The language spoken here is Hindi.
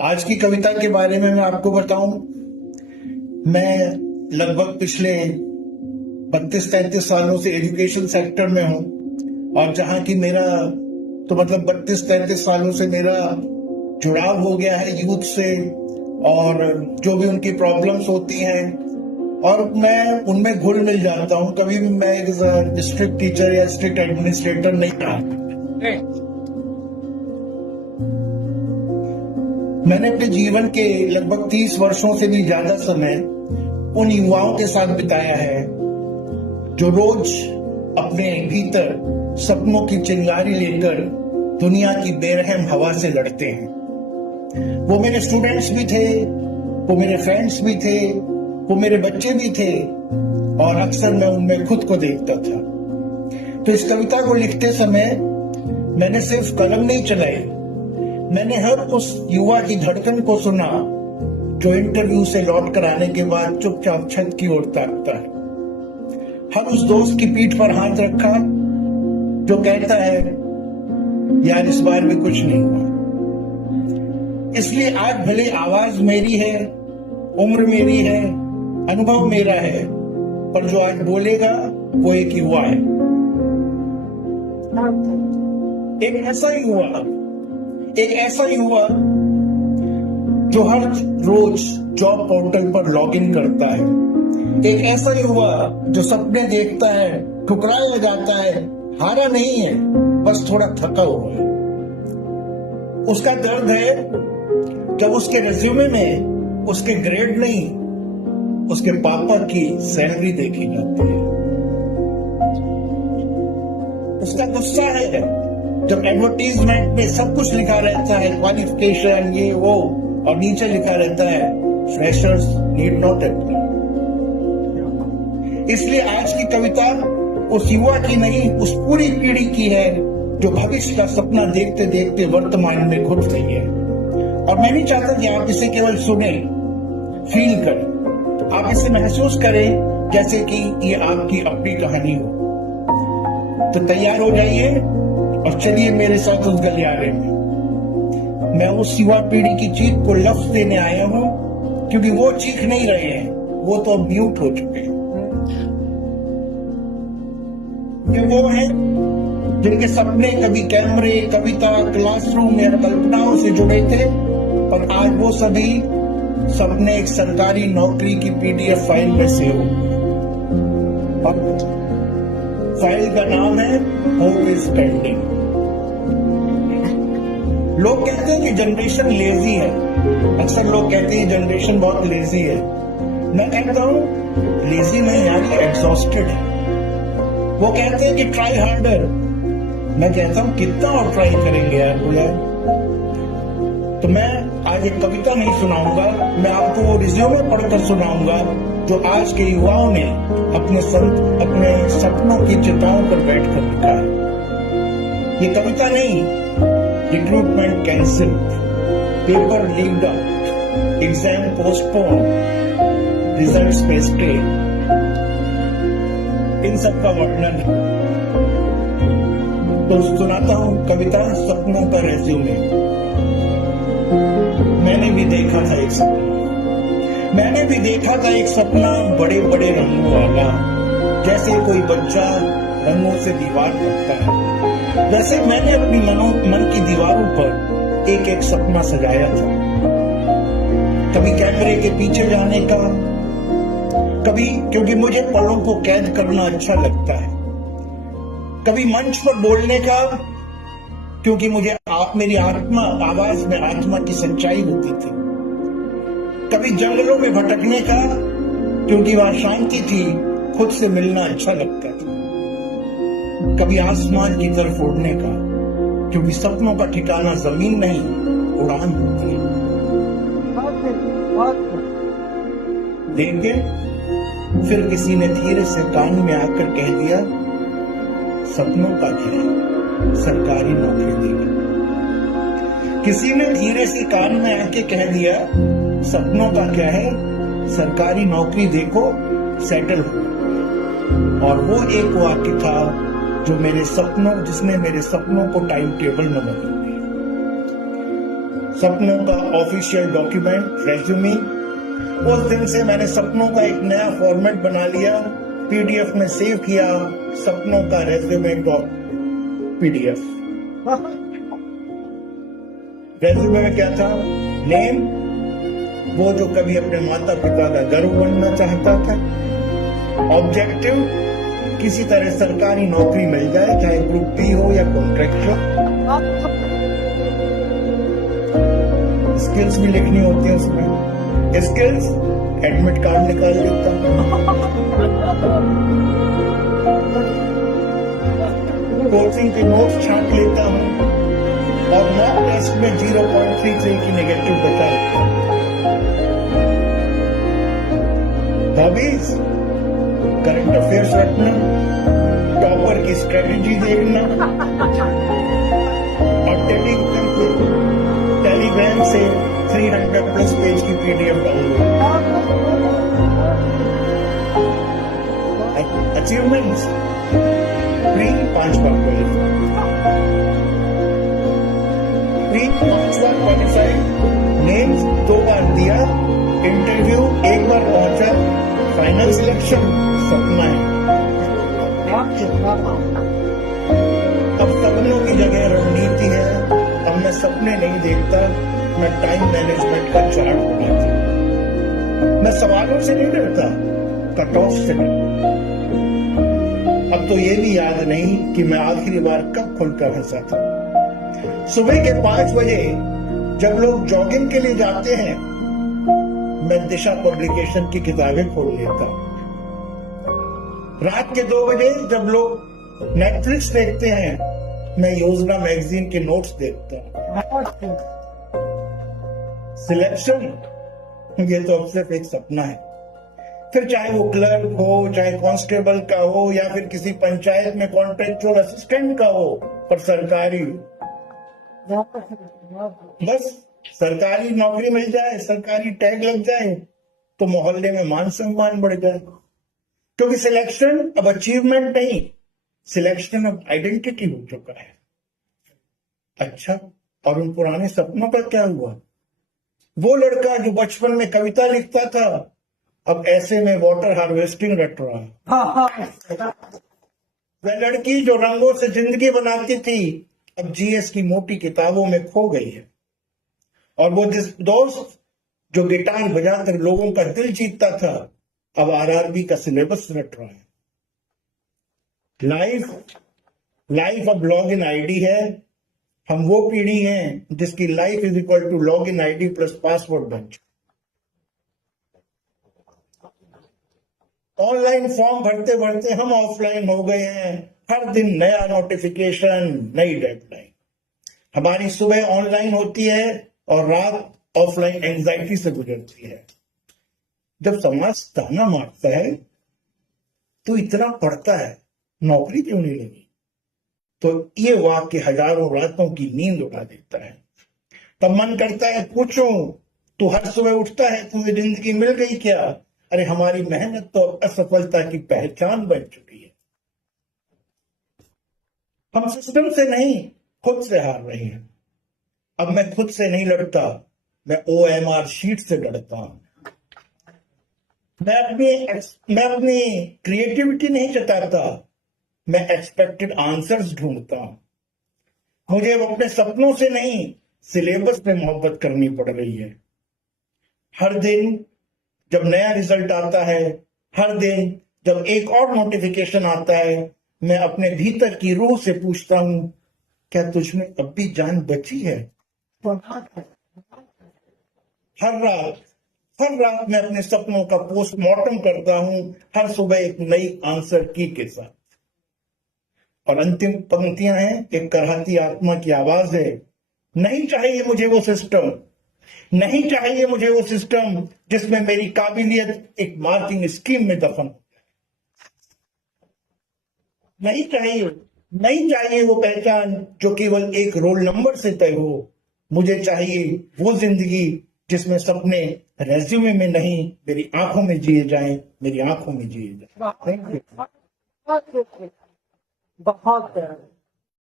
आज की कविता के बारे में मैं आपको बताऊं। मैं लगभग पिछले 32-33 सालों से एजुकेशन सेक्टर में हूं और जहां की मेरा तो मतलब 32-33 सालों से मेरा जुड़ाव हो गया है यूथ से और जो भी उनकी प्रॉब्लम्स होती हैं और मैं उनमें घुल मिल जाता हूं। कभी भी मैं एक स्ट्रिक्ट टीचर या स्ट्रिक्ट एडमिनिस्ट्रेटर नहीं रहा। मैंने अपने जीवन के लगभग 30 वर्षों से भी ज्यादा समय उन युवाओं के साथ बिताया है जो रोज अपने भीतर सपनों की चिंगारी लेकर दुनिया की बेरहम हवा से लड़ते हैं। वो मेरे स्टूडेंट्स भी थे, वो मेरे फ्रेंड्स भी थे, वो मेरे बच्चे भी थे और अक्सर मैं उनमें खुद को देखता था। तो इस कविता को लिखते समय मैंने सिर्फ कलम नहीं चलाई, मैंने हर उस युवा की धड़कन को सुना जो इंटरव्यू से लौट कर आने के बाद चुपचाप छत की ओर ताकता है। हर उस दोस्त की पीठ पर हाथ रखा जो कहता है यार इस बार भी कुछ नहीं हुआ। इसलिए आज भले आवाज मेरी है, उम्र मेरी है, अनुभव मेरा है, पर जो आज बोलेगा वो एक युवा है। एक ऐसा युवा जो हर रोज जॉब पोर्टल पर लॉगिन करता है, एक ऐसा युवा जो सपने देखता है, ठुकराए लगाता है, हारा नहीं है, बस थोड़ा थका हुआ है। उसका दर्द है जब उसके रिज्यूमे में उसके ग्रेड नहीं, उसके पापा की सैलरी देखी जाती है। उसका गुस्सा है जब एडवर्टीजमेंट में सब कुछ लिखा रहता है, क्वालिफिकेशन ये वो, और नीचे लिखा रहता है फ्रेशर्स नीड नॉट अप्लाई। इसलिए आज की कविता उस युवा की नहीं, उस पूरी पीढ़ी की है जो भविष्य का सपना देखते देखते वर्तमान में घुट रही है। और मैं नहीं चाहता कि आप इसे केवल सुने, फील करें, आप इसे महसूस करें जैसे कि ये आपकी अपनी कहानी हो। तो तैयार हो जाइए और चलिए मेरे साथ उस गलियारे में। मैं उस युवा पीढ़ी की चीख को लफ्ज देने आया हूं क्योंकि वो चीख नहीं रहे हैं, वो तो अब म्यूट हो चुके हैं। ये वो हैं जिनके सपने कभी कैमरे, कविता, क्लासरूम या कल्पनाओं से जुड़े थे, पर आज वो सभी सपने एक सरकारी नौकरी की पीडीएफ फाइल में सेव और फाइल का नाम है होप इज पेंडिंग। लोग कहते हैं कि जनरेशन लेजी है, अक्सर लोग कहते हैं जनरेशन बहुत लेजी है। मैं कहता हूं लेजी नहीं यार, एग्जॉस्टेड है। वो कहते हैं कि ट्राई हार्डर, मैं कहता हूं कितना और ट्राई करेंगे यार बोला। तो मैं आज एक कविता नहीं सुनाऊंगा, मैं आपको वो रिज्यूमे पढ़कर सुनाऊंगा जो आज के युवाओं ने अपने सपनों की चिताओं पर बैठकर लिखा है। ये कविता नहीं, recruitment cancel, paper leaked out, exam postpone, results पे स्टे, इन सब का वर्णन है। तो सुनाता हूं कविता सपनों का रेज्यूमे। मैंने भी देखा था एक सपना, मैंने भी देखा था एक सपना बड़े बड़े रंगों वाला, जैसे कोई बच्चा रंगों से दीवार करता है, वैसे मैंने अपनी मन की दीवारों पर एक एक सपना सजाया था। कभी कैमरे के पीछे जाने का, कभी क्योंकि मुझे पलों को कैद करना अच्छा लगता है, कभी मंच पर बोलने का क्योंकि मुझे मेरी आवाज में आत्मा की सच्चाई होती थी, कभी जंगलों में भटकने का क्योंकि वहां शांति थी, खुद से मिलना अच्छा लगता था, कभी आसमान की तरफ उड़ने का क्योंकि सपनों का ठिकाना जमीन नहीं उड़ान होती है। लेकिन फिर किसी ने धीरे से कान में आकर कह दिया सपनों का क्या है, सरकारी नौकरी देगी। किसी ने धीरे से कान में आके कह दिया सपनों का क्या है, सरकारी नौकरी देखो, सेटल हो। और वो एक वाक्य था जिसने मेरे सपनों को टाइम टेबल में बदल दिया। सपनों का ऑफिशियल डॉक्यूमेंट रेज्यूमे। उस दिन से मैंने सपनों का एक नया फॉर्मेट बना लिया, पीडीएफ में सेव किया, सपनों का रेज्यूमे डॉट पीडीएफ। रेज्यूमे में क्या था? नेम, वो जो कभी अपने माता पिता का गर्व बनना चाहता था। ऑब्जेक्टिव, किसी तरह सरकारी नौकरी मिल जाए, चाहे ग्रुप बी हो या कॉन्ट्रैक्चुअल। स्किल्स भी लिखनी होती है उसमें। स्किल्स, एडमिट कार्ड निकाल लेता हूँ, कोचिंग के नोट्स छांट लेता हूँ और मॉक टेस्ट में 0.33 की नेगेटिव बता लेता हूँ। हॉबीज, करंट अफेयर्स रखना, टॉपर की स्ट्रेटेजी देखना और टेलीग्राम से 300 प्लस पेज की पीडीएफ डाउनलोड। अचीवमेंट्स, प्री 5 बार क्वालिफाइड, नेम्स 2 बार दिया, इंटरव्यू 1 बार पहुंचा, फाइनल सिलेक्शन सपना है। अब सपनों की जगह रणनीति है। अब मैं सपने नहीं देखता, मैं टाइम मैनेजमेंट का चार्ट बनाता। मैं सवालों से नहीं डरता, कट ऑफ से नहीं। अब तो ये भी याद नहीं कि मैं आखिरी बार कब खुलकर हंसा था। सुबह के 5 बजे जब लोग जॉगिंग के लिए जाते हैं, मैं दिशा पब्लिकेशन की किताबें खोल लेता। रात के 2 बजे जब लोग नेटफ्लिक्स देखते हैं, मैं योजना मैगजीन के नोट्स देखता। सिलेक्शन, ये तो अब सिर्फ एक सपना है। फिर चाहे वो क्लर्क हो, चाहे कांस्टेबल का हो, या फिर किसी पंचायत में कॉन्ट्रेक्चुअल असिस्टेंट का हो, पर सरकारी, बस सरकारी नौकरी मिल जाए, सरकारी टैग लग जाए तो मोहल्ले में मान सम्मान बढ़ जाए। क्योंकि सिलेक्शन अब अचीवमेंट नहीं, सिलेक्शन अब आइडेंटिटी हो चुका है। अच्छा, और उन पुराने सपनों का क्या हुआ? वो लड़का जो बचपन में कविता लिखता था, अब ऐसे में वाटर हार्वेस्टिंग रट रहा है। वह लड़की जो रंगों से जिंदगी बनाती थी, अब जीएस की मोटी किताबों में खो गई है। और वो जिस दोस्त जो गिटार बजाकर लोगों का दिल जीतता था, अब आरआरबी का सिलेबस रट रहा है। लाइफ अब लॉग इन आईडी है। हम वो पीढ़ी हैं जिसकी life is equal to log in ID plus password बन चुकी। ऑनलाइन फॉर्म भरते भरते हम ऑफलाइन हो गए हैं। हर दिन नया नोटिफिकेशन, नई डेडलाइन। हमारी सुबह ऑनलाइन होती है और रात ऑफलाइन एंजाइटी से गुजरती है। जब समाज ताना मारता है तो इतना पढ़ता है, नौकरी क्यों नहीं लगी? तो ये वाक्य हजारों रातों की नींद उड़ा देता है। तब मन करता है पूछूं, तू हर सुबह उठता है, तुम्हें जिंदगी मिल गई क्या? अरे हमारी मेहनत तो असफलता की पहचान बन चुकी है। हम सिस्टम से नहीं, खुद से हार रहे हैं। अब मैं खुद से नहीं लड़ता, मैं OMR शीट से लड़ता हूं। मैं अपनी क्रिएटिविटी नहीं जताता, मैं एक्सपेक्टेड आंसर्स ढूंढता हूं। मुझे अब अपने सपनों से नहीं, सिलेबस में मोहब्बत करनी पड़ रही है। हर दिन जब नया रिजल्ट आता है, हर दिन जब एक और नोटिफिकेशन आता है, मैं अपने भीतर की रूह से पूछता हूं, क्या तुझमें अब भी जान बची है? हर रात मैं अपने सपनों का पोस्टमार्टम करता हूं, हर सुबह एक नई आंसर की के साथ। और अंतिम पंक्तियां हैं, एक कराहती आत्मा की आवाज है, नहीं चाहिए मुझे वो सिस्टम, नहीं चाहिए मुझे वो सिस्टम जिसमें मेरी काबिलियत एक मार्किंग स्कीम में दफन हो। नहीं चाहिए वो पहचान जो केवल एक रोल नंबर से तय हो। मुझे चाहिए वो जिंदगी जिसमें सपने रेज्यूमे में नहीं, मेरी आंखों में जिए जाएं, मेरी आंखों में जिए जाएं। Thank you. बहुत